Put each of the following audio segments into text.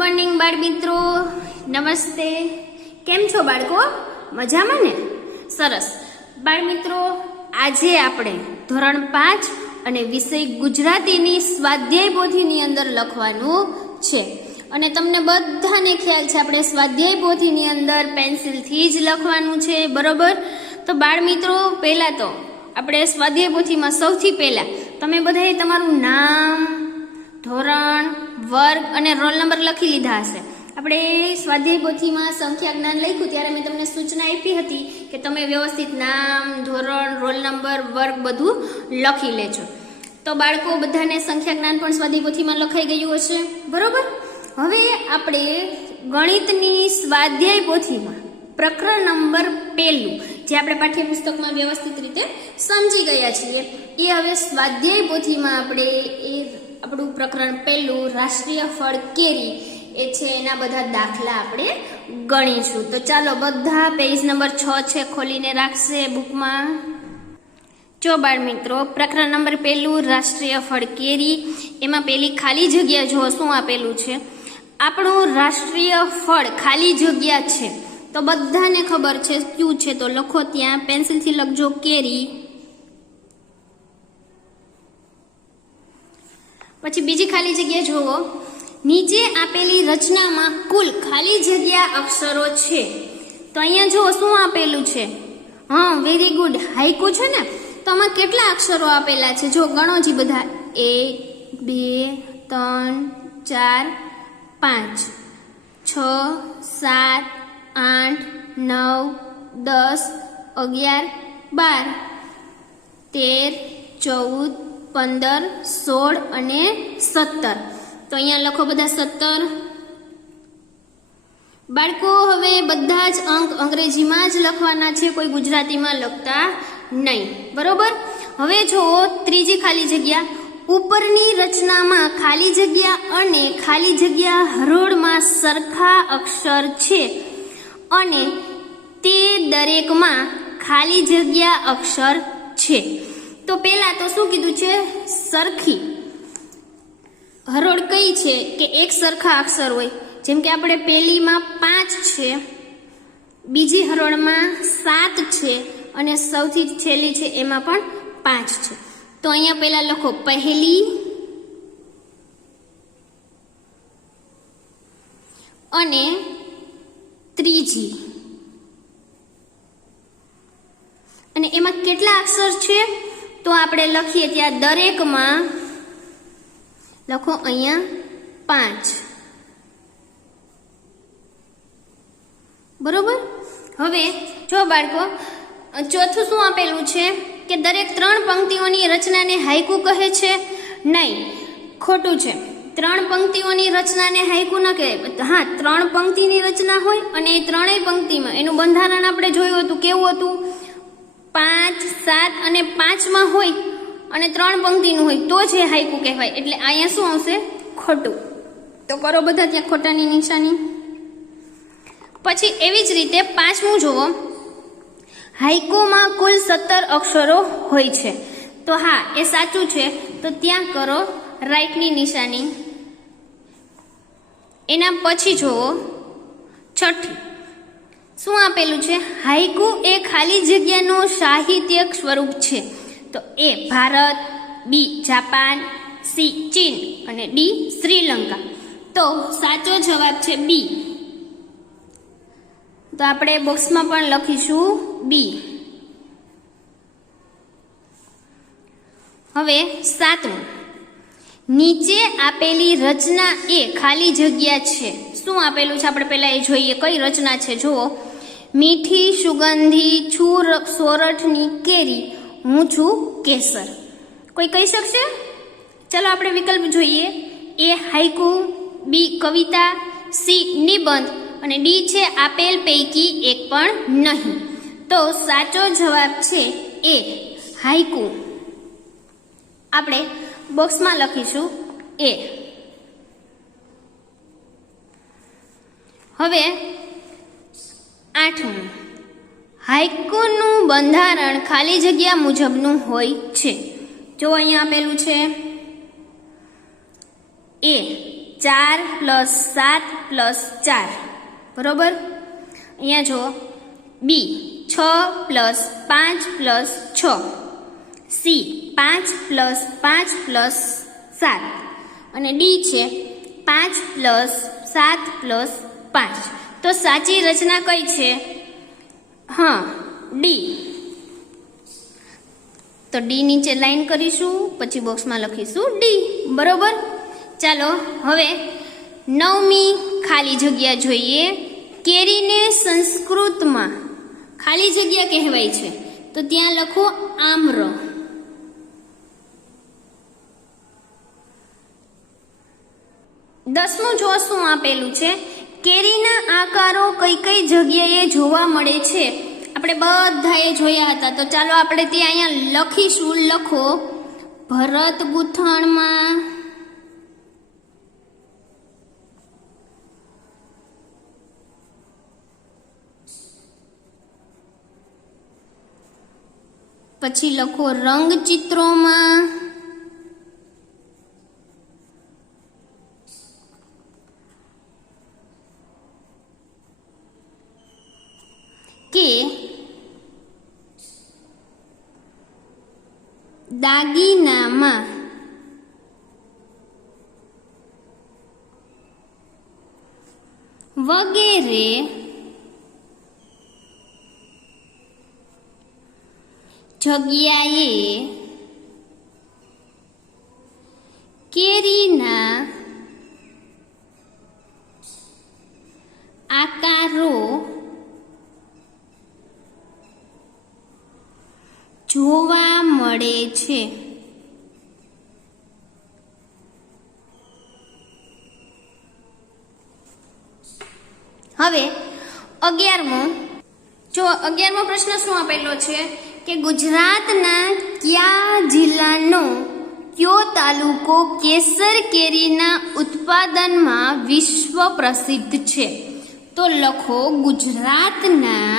Morning બાળ મિત્રો, નમસ્તે. કેમ છો બાળકો? મજામાં ને? સરસ. બાળ મિત્રો, આજે આપણે ધોરણ 5 અને વિષય ગુજરાતીની સ્વાધ્યાય પોથીની અંદર લખવાનું છે. અને તમને બધાને ખ્યાલ છે આપણે સ્વાધ્યાય પોથીની અંદર પેન્સિલથી જ લખવાનું છે, બરોબર? તો બાળ મિત્રો, પહેલા તો આપણે સ્વાધ્યાય પોથીમાં સૌથી પહેલા તમે બધાએ તમારું નામ, ધોરણ, વર્ગ અને રોલ નંબર લખી લીધા હશે. આપણે સ્વાધ્યાય પોથીમાં સંખ્યા જ્ઞાન લખ્યું ત્યારે મેં તમને સૂચના આપી હતી કે તમે વ્યવસ્થિત નામ, ધોરણ, રોલ નંબર, વર્ગ બધું લખી લેજો. તો બાળકો, બધાને સંખ્યા જ્ઞાન પણ સ્વાધ્યાય પોથીમાં લખાઈ ગયું હશે, બરોબર? હવે આપણે ગણિતની સ્વાધ્યાય પોથીમાં પ્રકરણ નંબર 1 જે આપણે પાઠ્યપુસ્તકમાં વ્યવસ્થિત રીતે સમજી ગયા છીએ, એ હવે સ્વાધ્યાય પોથીમાં આપણે આપણું પ્રકરણ 1 રાષ્ટ્રીય ફળ કેરી એ છે, એના બધા દાખલા આપણે ગણીશું. તો ચાલો, બધા પેજ નંબર 6 છે ખોલીને રાખશે બુકમાં. જો બાળ મિત્રો, પ્રકરણ નંબર 1 રાષ્ટ્રીય ફળ કેરી, એમાં પેલી ખાલી જગ્યા જો શું આપેલું છે, આપણું રાષ્ટ્રીય ફળ ખાલી જગ્યા છે. તો બધાને ખબર છે શું છે, તો લખો ત્યાં, પેન્સિલથી લખજો કેરી. પછી બીજી ખાલી જગ્યા જોવો, નીચે આપેલી રચનામાં કુલ ખાલી જગ્યા અક્ષરો છે. તો અહીંયા જુઓ શું આપેલું છે. હા, વેરી ગુડ, હાઈકુ છે ને. તો આમાં કેટલા અક્ષરો આપેલા છે? જો ગણો જી બધા. 1 2 3 4 5 6 7 8 9 10 11 12 13 14 15 16 અને 17. તો અહીંયા લખો બધા 17. બાળકો, હવે બધા જ અંક અંગ્રેજીમાં જ લખવાના છે, કોઈ ગુજરાતીમાં લખતા નહીં, બરોબર? હવે જુઓ ત્રીજી ખાલી જગ્યા, ઉપરની રચનામાં ખાલી જગ્યા અને ખાલી જગ્યા હરોળમાં સરખા અક્ષર છે અને તે દરેકમાં ખાલી જગ્યા અક્ષર છે. તો પહેલા તો શું કીધું છે? સરખી હરોળ કઈ છે કે એક સરખા અક્ષર હોય. જેમ કે આપણે પહેલીમાં 5 છે, બીજી હરોળમાં 7 છે અને સૌથી છેલ્લી છે એમાં પણ 5 છે. તો અહીંયા પહેલા લખો પહેલી અને ત્રીજી, અને એમાં કેટલા અક્ષર છે? તો આપણે લખીએ ત્યાં દરેકમાં લખો અહીંયા 5, બરોબર? હવે જો બાળકો, ચોથું શું આપેલું છે કે દરેક 3 પંક્તિઓની રચનાને હાઈકુ કહે છે? નહીં, ખોટું છે. 3 પંક્તિઓની રચનાને હાઈકુ ન કહેવાય. હા, 3 પંક્તિની રચના હોય અને એ 3 પંક્તિમાં એનું બંધારણ આપણે જોયું હતું. કેવું હતું? 5 7 અને 5માં હોય અને 3 પંક્તિનું હોય તો જે હાઈકુ કહેવાય. એટલે અહીંયા શું આવશે? ખોટું. તો કરો બધા ત્યાં ખોટાની નિશાની. પછી એવી જ રીતે 5મું જુઓ, હાઈકુમાં કુલ 17 અક્ષરો હોય છે. તો હા, એ સાચું છે. તો ત્યાં કરો રાઈટની નિશાની. એના પછી જુઓ છઠ્ઠી, શું આપેલું છે? હાઈકુ એ ખાલી જગ્યાનું સાહિત્યિક સ્વરૂપ છે. તો એ ભારત, બી જાપાન, સી ચીન અને ડી શ્રીલંકા. તો સાચો જવાબ છે બી. તો આપણે બોક્સમાં પણ લખીશું બી. હવે 7મું, નીચે આપેલી રચના એ ખાલી જગ્યા છે. શું આપેલું છે આપણે પહેલા એ જોઈએ. કઈ રચના છે જુઓ. મીઠી સુગંધી છું સોરઠની કેરી, હું છું કેસર. કોઈ કહી શકશે? ચલો આપણે વિકલ્પ જોઈએ. એ હાઈકુ, બી કવિતા, સી નિબંધ અને ડી છે આપેલ પૈકી એક પણ નહીં. તો સાચો જવાબ છે એ હાઈકુ. આપણે બોક્સમાં લખીશું એ. હવે 8મું, હાઈકુનું બંધારણ ખાલી જગ્યા મુજબનું હોય છે. જો અહીંયા આપેલું છે એ 4 + 7 + 4 બરોબર। અહીંયા જો બી 6 + 5 + 6, સી 5 + 5 + 7 અને ડી છે 5 + 7 + 5। તો સાચી રચના કઈ છે? હા, ડી। તો ડી નીચે લાઈન કરીશું, પછી બોક્સમાં લખીશું ડી, બરોબર। ચાલો હવે 9મી ખાલી જગ્યા જોઈએ। કેરીને સંસ્કૃતમાં ખાલી જગ્યા કહેવાય છે, તો ત્યાં લખો આમ્ર। 10મું જો શું આપેલું છે, કેરીના આકારો કઈ કઈ જગ્યાએ જોવા મળે છે? આપણે બધાએ જોયા હતા, તો ચાલો આપણે તે અહીંયા લખીશું। લખો ભરત ગૂંથણમાં, પછી લખો રંગચિત્રોમાં, કે દાગીનામાં વગેરે જગ્યાએ કેરીના આકારો જોવા મળે છે। હવે 11મો જો 11મો પ્રશ્ન શું આપેલો છે કે ગુજરાતના કયા જિલ્લાનો કયો તાલુકો કેસર કેરીના ઉત્પાદનમાં વિશ્વ પ્રસિદ્ધ છે? તો લખો ગુજરાતના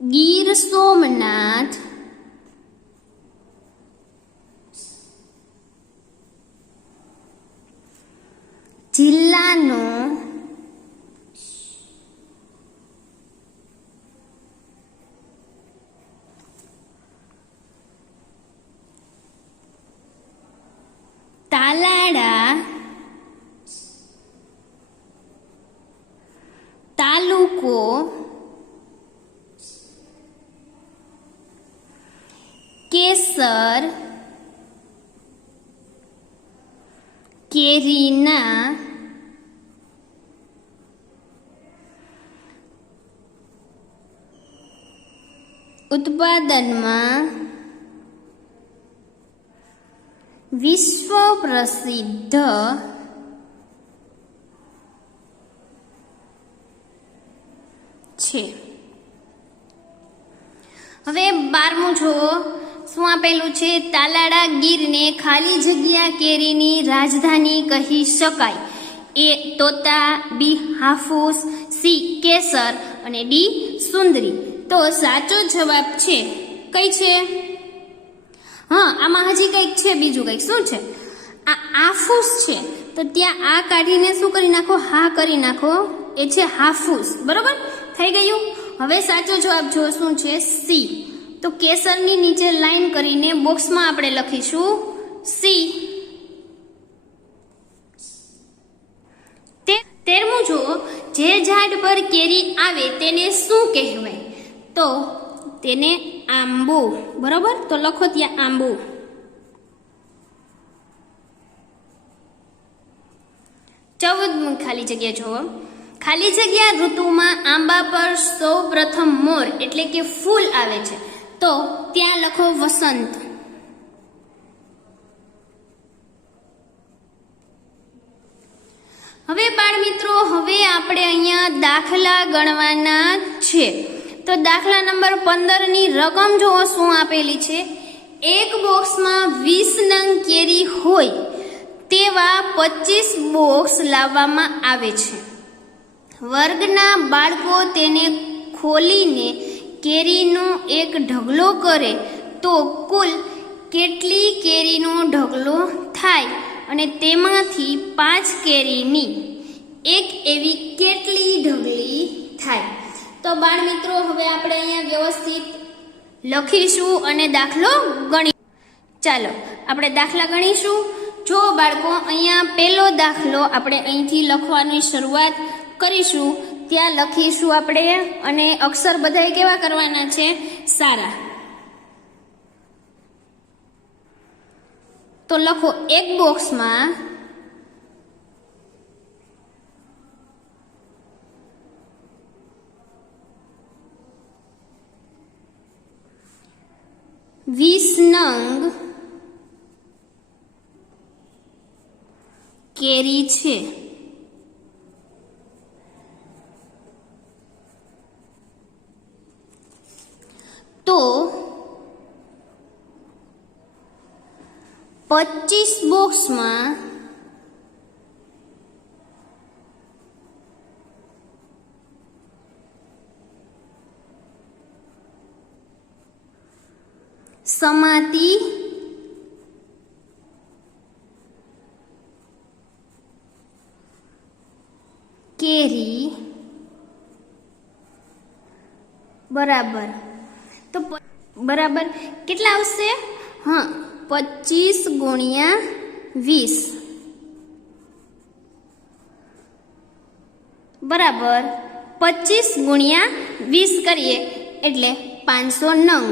ગીર સોમનાથ જિલ્લાનો તાલાળા તાલુકો કેસર કેરીના ઉત્પાદનમાં વિશ્વ પ્રસિદ્ધ છે। હવે 12મું જુઓ શું આપેલું છે, તાલાળા ગીરને ખાલી જગ્યા કેરીની રાજધાની કહી શકાય? એ તોતા, બી હાફૂસ, સી કેસર અને ડી સુંદરી। તો સાચો જવાબ છે કઈ છે? હા, આમાં હજી કંઈક છે, બીજું કંઈક શું છે? આ હાફૂસ છે, તો ત્યાં આ કાઢીને શું કરી નાખો? હા કરી નાખો, એ છે હાફૂસ, બરોબર થઈ ગયું। હવે સાચો જવાબ જો શું છે? સી। તો કેસરની નીચે લાઈન કરીને બોક્સમાં આપણે લખીશું સી। 13મું જો જે ઝાડ પર કેરી આવે તેને શું કહેવાય? તો તેને આંબો, બરોબર, તો લખો ત્યાં આંબો। 14મું ખાલી જગ્યા જુઓ, ખાલી જગ્યા ઋતુમાં આંબા પર સૌ પ્રથમ મોર એટલે કે ફૂલ આવે છે, તો ત્યાં લખો વસંત। હવે બાળ મિત્રો, હવે આપણે અહીંયા દાખલા ગણવાના છે। તો દાખલા નંબર 15ની રકમ જુઓ શું આપેલી છે। એક બોક્સમાં 20 નંગ કેરી હોય તેવા 25 બોક્સ લાવવામાં આવે છે। વર્ગના બાળકો તેને ખોલીને કેરીનો એક ઢગલો કરે તો કુલ કેટલી કેરીનો ઢગલો થાય અને તેમાંથી 5 કેરીની એક એવી કેટલી ઢગલી થાય. તો બાળ મિત્રો હવે આપણે અહીંયા વ્યવસ્થિત લખીશું અને દાખલો ગણી. ચાલો આપણે દાખલા ગણીશું. જો બાળકો અહીંયા પહેલો દાખલો આપણે અહીંથી લખવાની શરૂઆત કરીશું. ત્યાં લખીશું આપણે અને અક્ષર બધાય કેવા કરવાના છે? સારા. તો લખો એક બોક્સમાં 20 નંગ કેરી છે. તો 25 બોક્સમાં સમાતી કેરી બરાબર. તો બરાબર કેટલા આવશે? હા, 25 ગુણ્યા 20 બરાબર 25 ગુણ્યા 20 કરીએ એટલે 500 નંગ.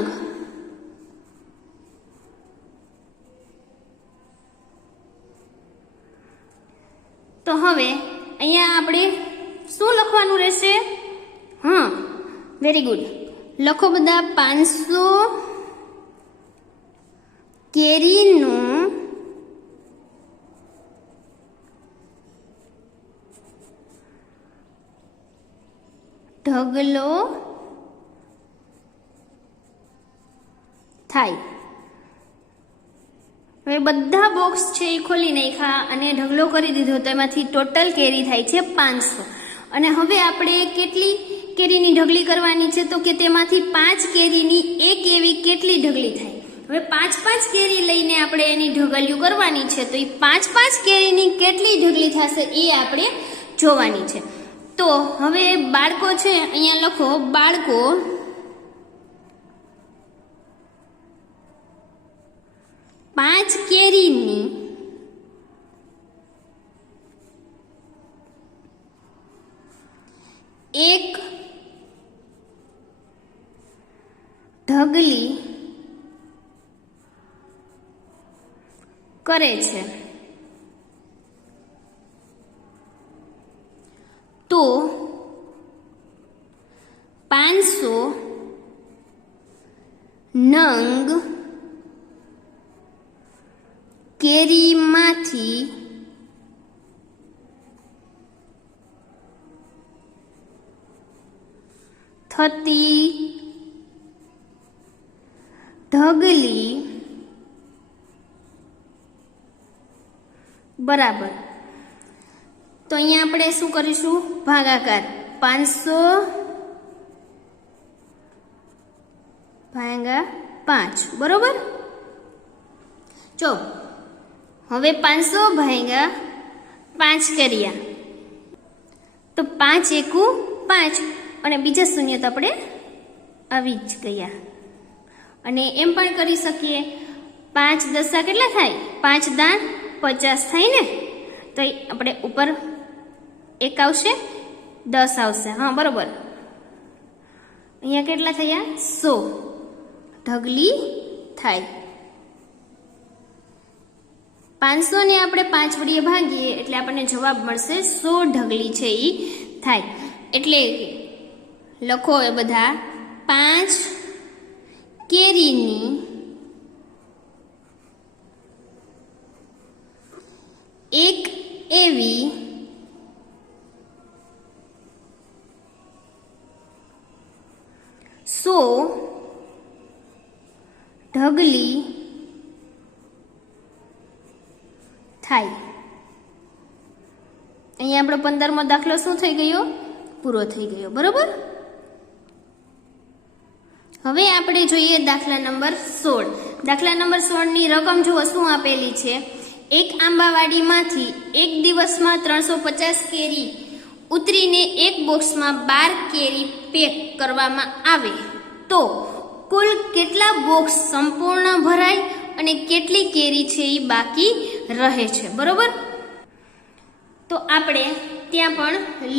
તો હવે અહીંયા આપણે શું લખવાનું રહેશે? હા, વેરી ગુડ. લખો બધા 500 કેરીનું ઢગલો થાય. હવે બધા બોક્સ છે એ ખોલી નાખ્યા અને ઢગલો કરી દીધો તો એમાંથી ટોટલ કેરી થાય છે 500. અને હવે આપણે કેટલી કેરીની ઢગલી કરવાની છે? તો કે તેમાંથી 5 કેરીની એક એવી કેટલી ઢગલી થાય? હવે 5 કેરી લઈને આપણે એની ઢગલિયું કરવાની છે. તો એ 5 કેરીની કેટલી ઢગલી થશે એ આપણે જોવાની છે. તો હવે બાળકો છે અહીંયા લખો, બાળકો પાંચ કેરીની એક ઢગલી કરે છે. તો 500 નંગ કેરીમાંથી થતી ઢગલી બરાબર. તો અહીંયા આપણે શું કરીશું? ભાગાકાર. 500 ભાગ્યા 5 બરોબર. જો હવે 500 ભાગ્યા 5 કર્યા તો 5 એકુ 5 અને બીજા શૂન્ય તો આપણે આવી જ ગયા. અને એમ પણ કરી શકીએ 5 દસા કેટલા થાય? 5 દાન 50 થાય ને. તો આપણે ઉપર 1 આવશે, 10 આવશે. હા બરોબર. અહીંયા કેટલા થયા? 100 ઢગલી થાય. 500 ને આપણે 5 વડે ભાગીએ એટલે આપણને જવાબ મળશે 100 ઢગલી છે એ થાય. એટલે લખો એ બધા 5 કેરીની એક એવી સો ઢગલી થાય. અહીંયા આપણો 15મો દાખલો શું થઈ ગયો? પૂરો થઈ ગયો બરોબર. હવે આપણે જોઈએ દાખલા નંબર 16. દાખલા નંબર 16 ની રકમ જો શું આપેલી છે, એક આંબાવાડીમાંથી એક દિવસમાં 350 કેરી ઉતરીને એક બોક્સમાં 12 કેરી પેક કરવામાં આવે તો કુલ કેટલા બોક્સ સંપૂર્ણ ભરાય અને કેટલી કેરી છે એ બાકી રહે છે, બરોબર. તો આપણે ત્યાં પણ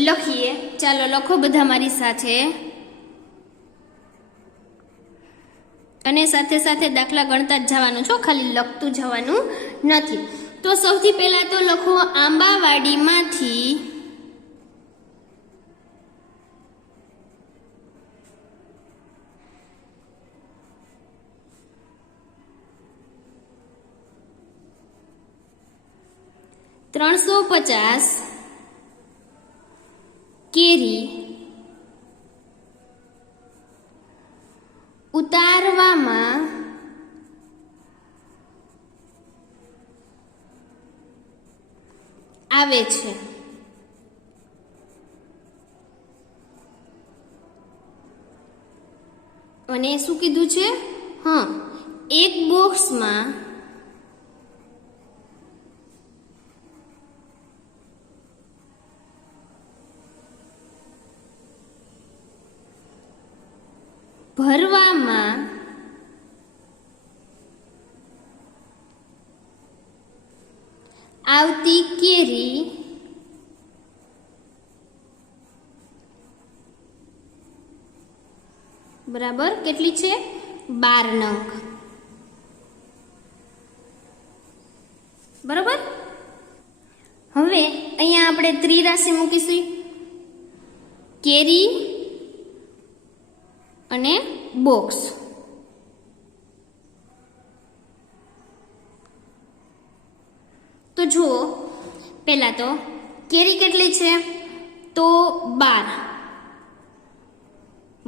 લખીએ. ચાલો લખો બધા મારી સાથે, અને સાથે સાથે દાખલા ગણતા જ જવાનું છો, ખાલી લખતું જવાનું નથી. તો સૌથી પહેલા તો લખો આંબાવાડીમાંથી 350 કેરી ઉતારવામાં આવે છે. અને શું કીધું છે? એક બોક્સમાં ભરવામાં આવતી કેરી બરાબર કેટલી છે? 12 નંગ. બરાબર. હવે અહીંયા આપણે ત્રિરાશિ મૂકીશું, કેરી અને બોક્સ. તો જુઓ, પહેલા તો કેરી કેટલી છે? તો 12.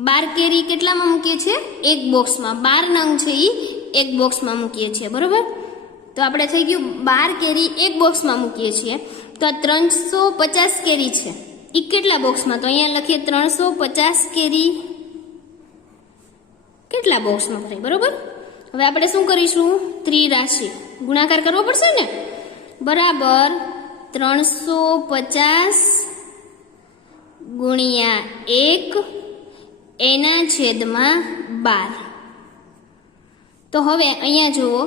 12 કેરી કેટલામાં મૂકીએ છીએ? એક બોક્સમાં. 12 નંગ છે એ એક બોક્સમાં મૂકીએ છીએ, બરોબર. તો આપણે થઈ ગયું 12 કેરી એક બોક્સમાં મૂકીએ છીએ. તો આ 350 કેરી છે એ કેટલા બોક્સમાં? તો અહીંયા લખીએ 350 કેરી કેટલા બોક્સમાં ભરાય, બરોબર. હવે આપણે શું કરીશું? ત્રિરાશિ ગુણાકાર કરવો પડશે ને, બરાબર. 350 ગુણ્યા 1 એના છેદમાં 12. તો હવે અહીંયા જુઓ,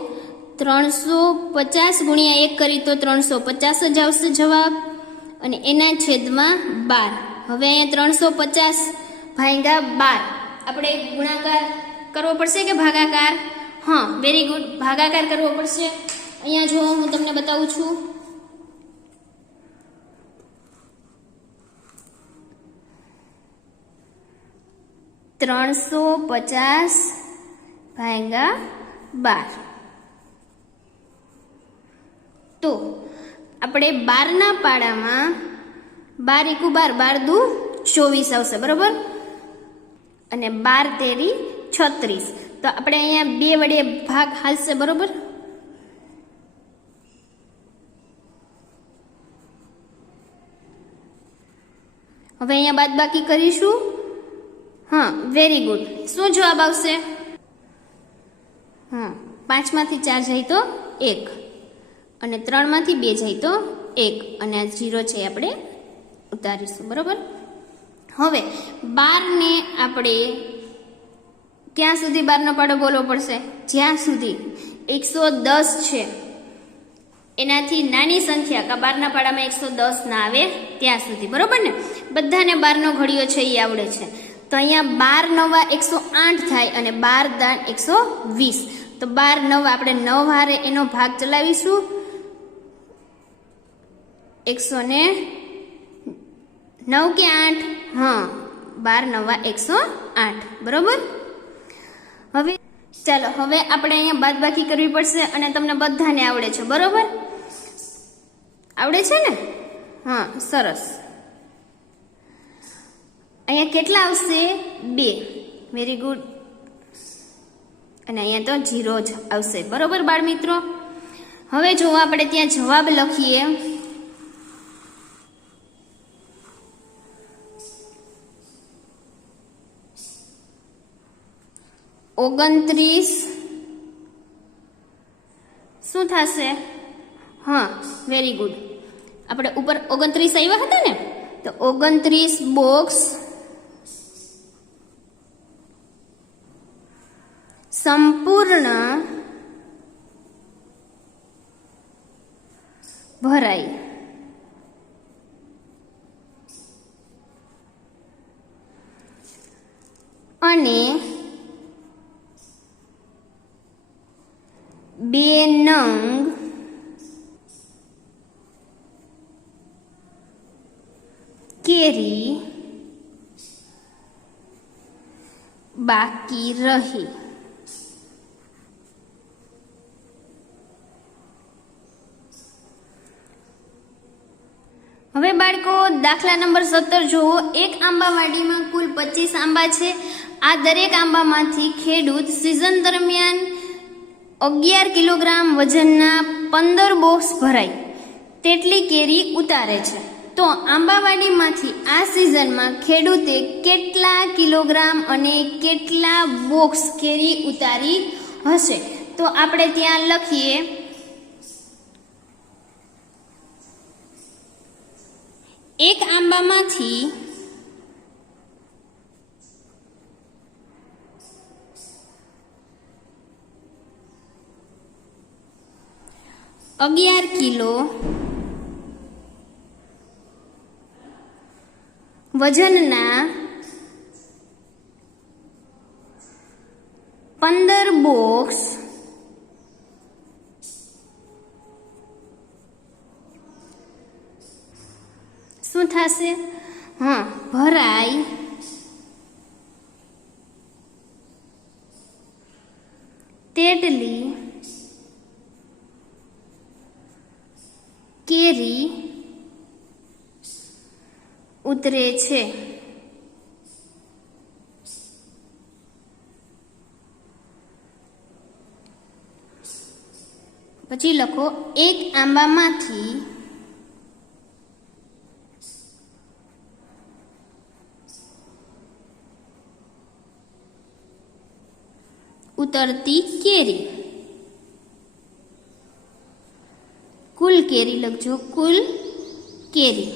350 ગુણ્યા 1 કરી તો 350 જ આવશે જવાબ, અને એના છેદમાં 12. હવે અહીંયા 350 ભાગ્યા 12 આપણે ગુણાકાર કરવો પડશે કે ભાગાકાર? વેરી ગુડ, ભાગાકાર કરવો પડશે. અહીંયા જો હું તમને બતાવું છું, $350 ભાગ્યા 12. તો આપણે 12 ના પાડામાં 12 × 12 12 દુ 24 આવશે, બરોબર. અને 12 તેરી 36. તો આપણે અહીંયા 2 વડે ભાગ હાલશે, બરોબર. હવે અહીંયા બાદબાકી કરીશું. Very good. શું જવાબ આવશે? 5 માંથી 4 જાય તો 1, અને 3 માંથી 2 જાય તો 1, અને આ 0 છે આપણે ઉતારીશું, બરોબર. હવે 12 ને આપણે ક્યાં સુધી 12 નો પાડો બોલવો પડશે? જ્યાં સુધી 110 છે એનાથી નાની સંખ્યા કા 12 ના પાડામાં 110 ના આવે ત્યાં સુધી, બરોબર ને. બધાને 12 નો ઘડિયો છે એ આવડે છે. તો અહીંયા 12 × 9 108 થાય, અને 12 × 120. તો 12 × 9 આપણે 9 હારે એનો ભાગ ચલાવીશું. 109 કે 8? 12 × 9 108, બરોબર. હવે ચાલો, હવે આપણે અહીંયા બાદબાકી કરવી પડશે, અને તમને બધાને આવડે છે, બરોબર. આવડે છે ને? સરસ. અહીંયા કેટલા આવશે? 2. Very good. અને અહીંયા તો 0 જ આવશે, બરોબર બાળ મિત્રો. હવે જો આપણે ત્યાં જવાબ લખીએ. 29 શું થશે? હા, વેરી ગુડ. આપણે ઉપર 29 આવ્યા હતા ને, તો 29 બોક્સ સંપૂર્ણ ભરાય. અને 2 નંગ કેરી બાકી રહી. હવે બાળકો દાખલા નંબર 17 જુઓ. એક આંબાવાડીમાં કુલ 25 આંબા છે. આ દરેક આંબામાંથી ખેડૂત સિઝન દરમિયાન 11 કિલોગ્રામ વજનના 15 બોક્સ ભરાય તેટલી કેરી ઉતારે છે. તો આંબાવાડીમાંથી આ સિઝનમાં ખેડૂતે કેટલા કિલોગ્રામ અને કેટલા બોક્સ કેરી ઉતારી હશે? તો આપણે ત્યાં લખીએ એક આંબામાંથી 11 કિલો વજનના 15 બોક્સ શું થશે? હા, ભરાય તેટલી કેરી ઉતરે છે. પછી લખો એક આંબામાંથી ઉતરતી કેરી. કુલ કેરી લખજો, કુલ કેરી.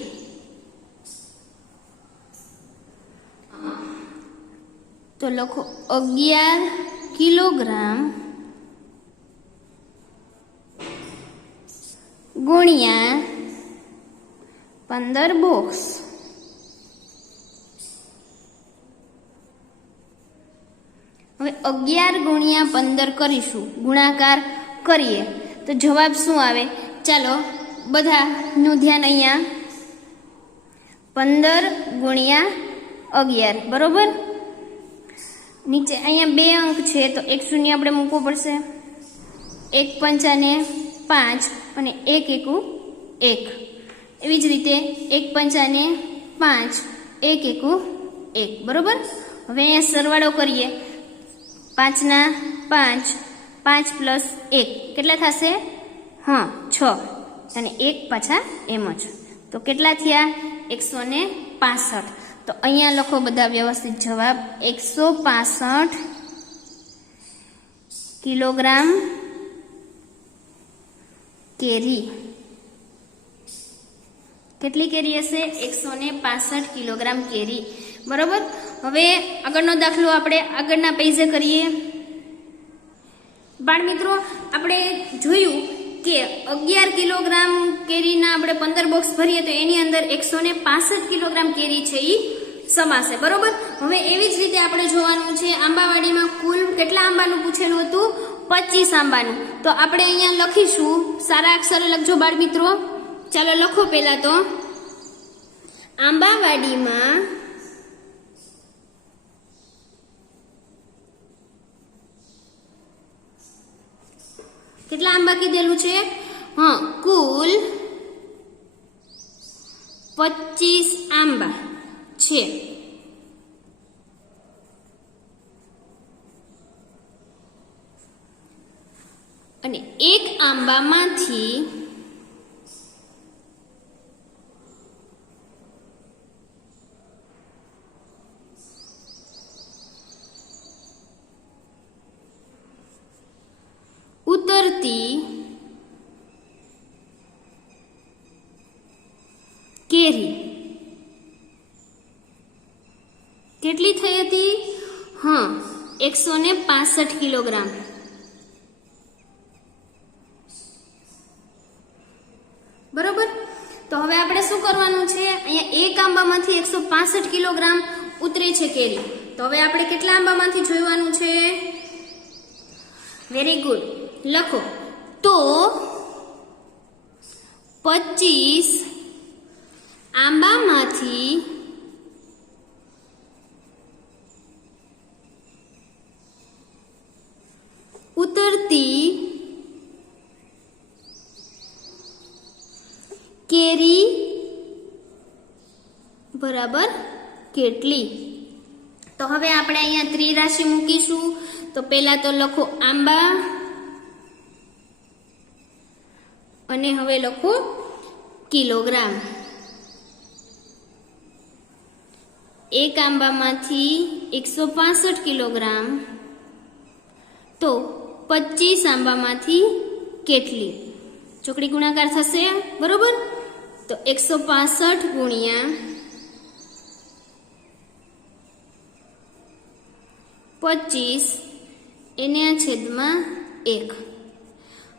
તો લખો 11 કિલોગ્રામ ગુણ્યા 15 બોક્સ. હવે 11 ગુણ્યા 15 કરીશું, ગુણાકાર કરીએ તો જવાબ શું આવે? ચાલો બધાનું ધ્યાન અહીંયા. 15 ગુણ્યા 11 બરોબર. નીચે અહીંયા 2 અંક છે તો 1 શૂન્ય આપણે મૂકવો પડશે. 1 પંચાને 5 અને 1 એકુ 1. એવી જ રીતે 1 પંચાને 5, 1 એકુ 1 બરોબર. હવે અહીંયા સરવાળો કરીએ. 5 ના 5, 5 પ્લસ 1 કેટલા થશે? હા, 6 અને 1 પાછા એમ જ. તો કેટલા થયા? 165. તો અહીંયા લખો બધા વ્યવસ્થિત જવાબ. 165 કિલોગ્રામ કેરી. કેટલી કેરી હશે? 165 કિલોગ્રામ કેરી બરોબર. હવે આગળનો દાખલો આપણે આગળના પેજે કરીએ. બાળ મિત્રો, આપણે જોયું કે 11 કિલોગ્રામ કેરીના આપણે 15 બોક્સ ભરીએ તો એની અંદર 165 કિલોગ્રામ કેરી છે એ સમાશે બરોબર. હવે એવી જ રીતે આપણે જોવાનું છે આંબાવાડીમાં કુલ કેટલા આંબાનું પૂછેલું હતું? 25 આંબાનું. તો આપણે અહીંયા લખીશું, સારા અક્ષરે લખજો બાળ મિત્રો. ચાલો લખો. પહેલા તો આંબાવાડીમાં કેટલા આંબા કીધેલું છે? હા, કુલ 25 આંબા છે. અને એક આંબામાંથી કેરી કેટલી થઈ હતી? હા, 165 કિલોગ્રામ. બરોબર. તો હવે આપણે શું કરવાનું છે? અહીંયા એક આંબામાંથી 165 કિલોગ્રામ ઉતરે છે કેરી. તો હવે આપણે કેટલા આંબામાંથી જોવાનું છે? Very good. લખો તો 25 આંબામાંથી ઉતરતી કેરી બરાબર કેટલી? તો હવે આપણે અહીંયા ત્રિરાશિ મૂકીશું. તો પહેલા તો લખો આંબા અને હવે લખો કિલોગ્રામ. એક આંબામાંથી 165 કિલોગ્રામ, તો 25 આંબામાંથી કેટલી? ચોકડી ગુણાકાર થશે. બરોબર. તો 165 ગુણ્યા 25 એના છેદમાં 1.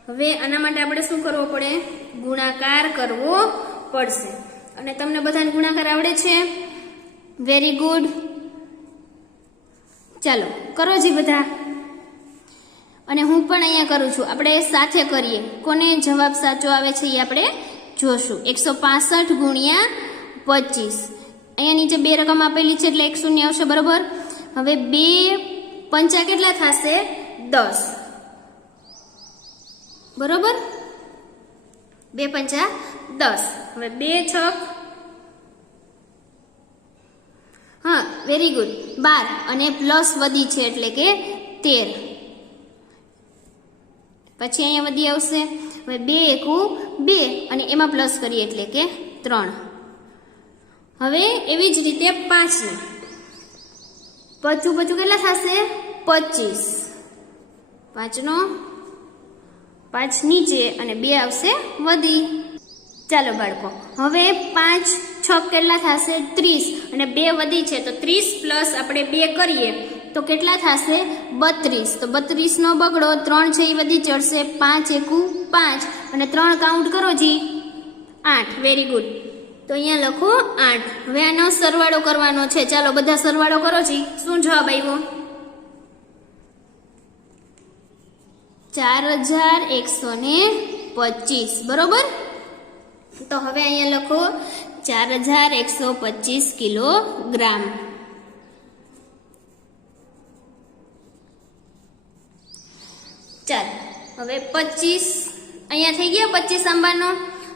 હવે આના માટે આપણે શું કરવો પડે? ગુણાકાર કરવો પડશે. અને તમને બધાને ગુણાકાર આવડે છે? Very good. ચાલો કરો જી બધા. અને હું પણ અહીંયા કરું છું. આપણે સાથે કરીએ. કોને જવાબ સાચો આવે છે એ આપણે જોશું. 165 ગુણ્યા 25. અહીંયા નીચે 2 રકમ આપેલી છે એટલે 1 શૂન્ય આવશે. બરોબર. હવે 2 પંચા કેટલા થશે? 10. બરોબર. 2 પંચા 10. હવે 2 છક, હા વેરી ગુડ, 12 અને પ્લસ વધી છે એટલે કે 13. પછી અહીંયા વધી આવશે. હવે 2 એકુ 2 અને એમાં પ્લસ કરીએ એટલે કે 3. હવે એવી જ રીતે 5 ને પચું કેટલા થશે? 25. 5 નો 5 નીચે અને 2 આવશે વધી. ચાલો બાળકો, હવે 5 6 કેટલા થશે? 30 અને 2 વધી છે તો 30 પ્લસ આપણે 2 કરીએ તો કેટલા થશે? 32. તો 32 નો બગડો 3 છે એ વધી ચડશે. 5 એકુ 5 અને 3 કાઉન્ટ કરો જી 8. Very good. તો અહીંયા લખો 8. હવે આનો સરવાળો કરવાનો છે. ચાલો બધા સરવાળો કરો જી. શું જવાબ આવ્યો? 4125. બરોબર. તો હવે અહીંયા લખો 4125 કિલોગ્રામ. ચાલો હવે 25 અહીંયા થઈ ગયા. 25 આંબાનો.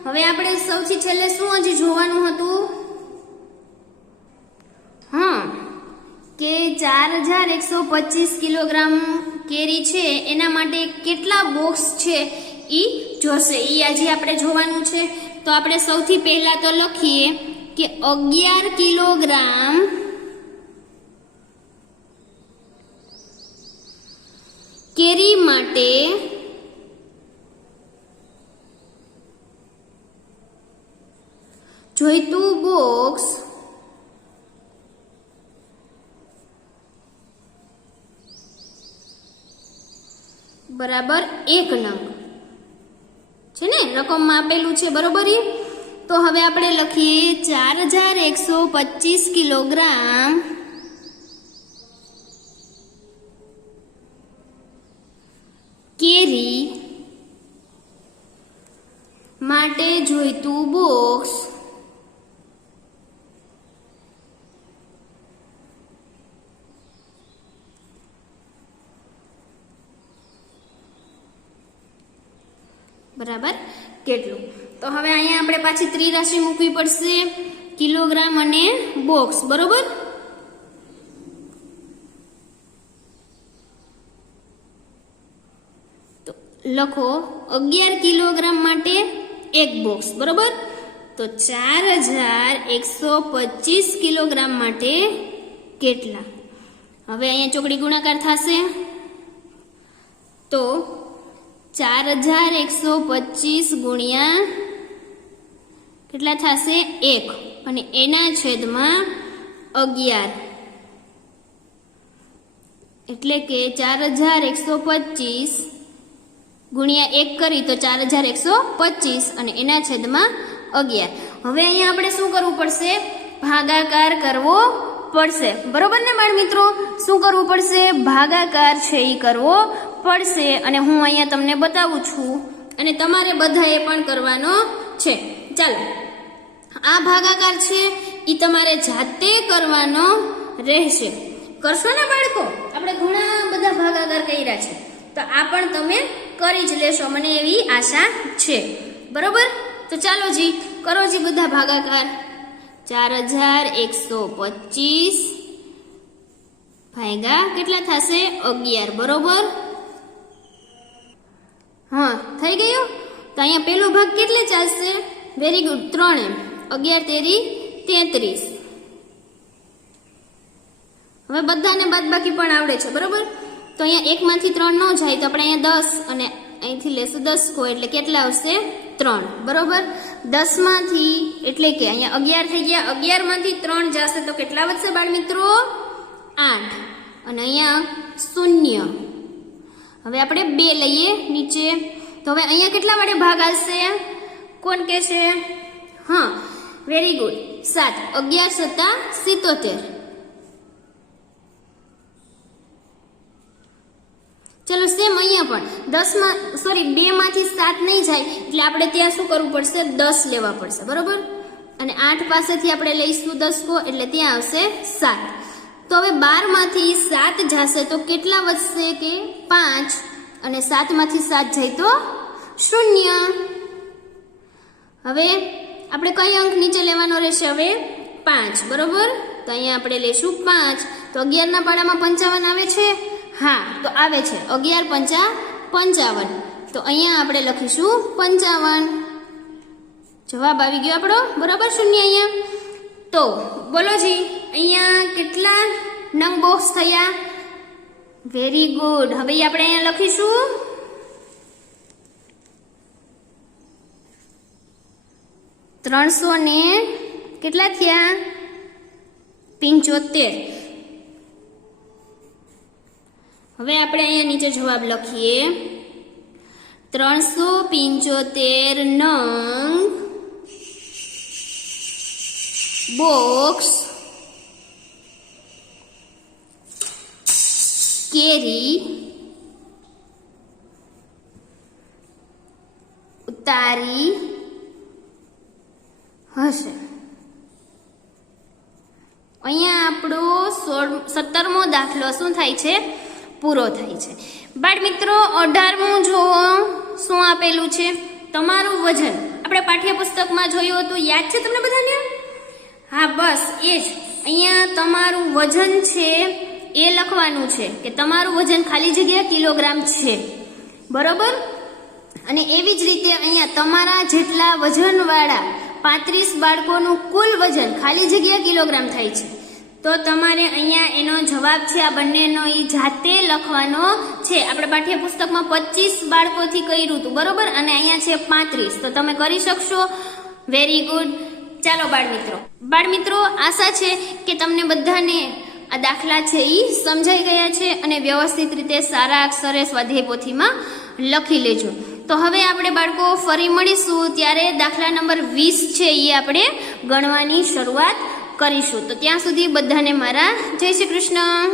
હવે આપણે સૌથી છેલ્લે શું હજી જોવાનું હતું? હા, કે 4125 કિલોગ્રામ કેરી છે એના માટે કેટલા બોક્સ છે ઈ જોશે. ઈ આજે આપણે જોવાનું છે. તો આપણે સૌથી પહેલા તો લખીએ કે 11 કિલોગ્રામ કેરી માટે જોઈતું બોક્સ બરાબર 1 નંગ છે ને, રકમમાં આપેલું છે. બરોબર. તો હવે આપણે લખીએ 4125 કિલોગ્રામ કેરી માટે જોઈતું બોક્સ બરાબર કેટલું? તો હવે અહીંયા આપણે પાછી ત્રિરાશિ મૂકવી પડશે, કિલોગ્રામ અને બોક્સ. બરોબર. તો લખો 11 કિલોગ્રામ માટે 1 બોક્સ. બરોબર. તો 4125 કિલોગ્રામ માટે કેટલા? હવે અહીંયા ચોકડી ગુણાકાર થશે તો 4125 ગુણ્યા કેટલા થશે 1 અને એના છેદમાં 11 એટલે કે 4125 ગુણ્યા 1 કરી તો 4125 અને એના છેદમાં 11. હવે અહીંયા આપણે શું કરવું પડશે? ભાગાકાર કરવો પડશે. બરોબર ને બાળ મિત્રો? શું કરવું પડશે? ભાગાકાર છે એ કરવો પડશે. અને હું અહીંયા તમને બતાવું છું અને તમારે બધાએ પણ કરવાનો છે. ચાલો, આ ભાગાકાર છે એ તમારે જાતે કરવાનો રહેશે. કરશો ને બાળકો? આપણે ઘણા બધા ભાગાકાર કર્યા છે, તો આ પણ તમે કરી જ લેશો, મને એવી આશા છે. બરોબર? તો ચાલો જી, કરો જી બધા ભાગાકાર. 4125 ભાગ્યા કેટલા થશે? 11. બરોબર? હા, થઈ ગયું. તો અહીંયા પેલો ભાગ કેટલે ચાલશે? વેરી ગુડ, 3 એમ. 11 તેરી 33. હવે બધાને બાદબાકી પણ આવડે છે. બરોબર? તો અહીંયા 1 માંથી 3 ન જાય તો આપણે અહીંયા 10 અને અહીંથી લેશું 10 કો એટલે કેટલા આવશે? 3. બરોબર? 10 માંથી એટલે કે અહીંયા 11 થઈ ગયા. 11 માંથી 3 જશે તો કેટલા વધશે બાળ મિત્રો? 8. અને અહીંયા 0. હવે આપણે 2 લઈએ નીચે. તો હવે અહીંયા કેટલા વડે ભાગ આવશે? કોણ કે છે? હા, વેરી ગુડ, 7. 11 × 77. ચલો સેમ અહીંયા પણ 2 માંથી 7 નહીં જાય એટલે આપણે ત્યાં શું કરવું પડશે? 10 લેવા પડશે. બરોબર? અને 8 પાસેથી આપણે લઈશું 10 કો એટલે ત્યાં આવશે 7. તો હવે 12 માંથી 7 જશે તો કેટલા વધશે? કે 5. અને 7 માંથી 7 જાય તો 0. હવે આપણે કઈ અંક નીચે લેવાનો રહેશે? હવે 5. બરોબર? તો અહીંયા આપણે લઈશું 5. તો 11 ના પાડામાં 55 આવે છે? હા, તો આવે છે. 11 × 5 = 55. તો અહીંયા આપણે લખીશું 55. જવાબ આવી ગયો આપણો. બરોબર? 0 અહીંયા. તો બોલો જી, અહીંયા કેટલા નંગ બોક્સ થયા? Very good. હવે આપણે અહીંયા લખીશું 300 ને કેટલા થયા? 75. હવે આપણે અહીંયા નીચે જવાબ લખીએ. 375 નંગ બોક્સ કેરી ઉતારી હશે. અહીંયા આપણો 17મો દાખલો શું થાય છે? પૂરો થાય છે. બાળ મિત્રો 18મું જુઓ શું આપેલું છે? તમારું વજન. આપણે પાઠ્યપુસ્તકમાં જોયું હતું, યાદ છે તમને બધાને? હા, બસ એ જ. અહીંયા તમારું વજન છે એ લખવાનું છે કે તમારું વજન ખાલી જગ્યા કિલોગ્રામ છે. બરોબર? અને એવી જ રીતે અહીંયા તમારા જેટલા વજનવાળા 35 બાળકોનું કુલ વજન ખાલી જગ્યા કિલોગ્રામ થાય છે. તો તમારે અહીંયા એનો જવાબ છે આ બંનેનો એ જાતે લખવાનો છે. આપણે પાઠ્યપુસ્તકમાં 25 બાળકોથી કર્યું હતું. બરોબર? અને અહીંયા છે 35. તો તમે કરી શકશો. Very good. ચાલો બાળ મિત્રો, આશા છે કે તમને બધાને આ દાખલા છે એ સમજાઈ ગયા છે અને વ્યવસ્થિત રીતે સારા અક્ષરે સ્વાધ્યાય પોથીમાં લખી લેજો. તો હવે આપણે બાળકો ફરી મળીશું ત્યારે દાખલા નંબર 20 છે એ આપણે ગણવાની શરૂઆત કરીશું. તો ત્યાં સુધી બધાને મારા જય શ્રી કૃષ્ણ.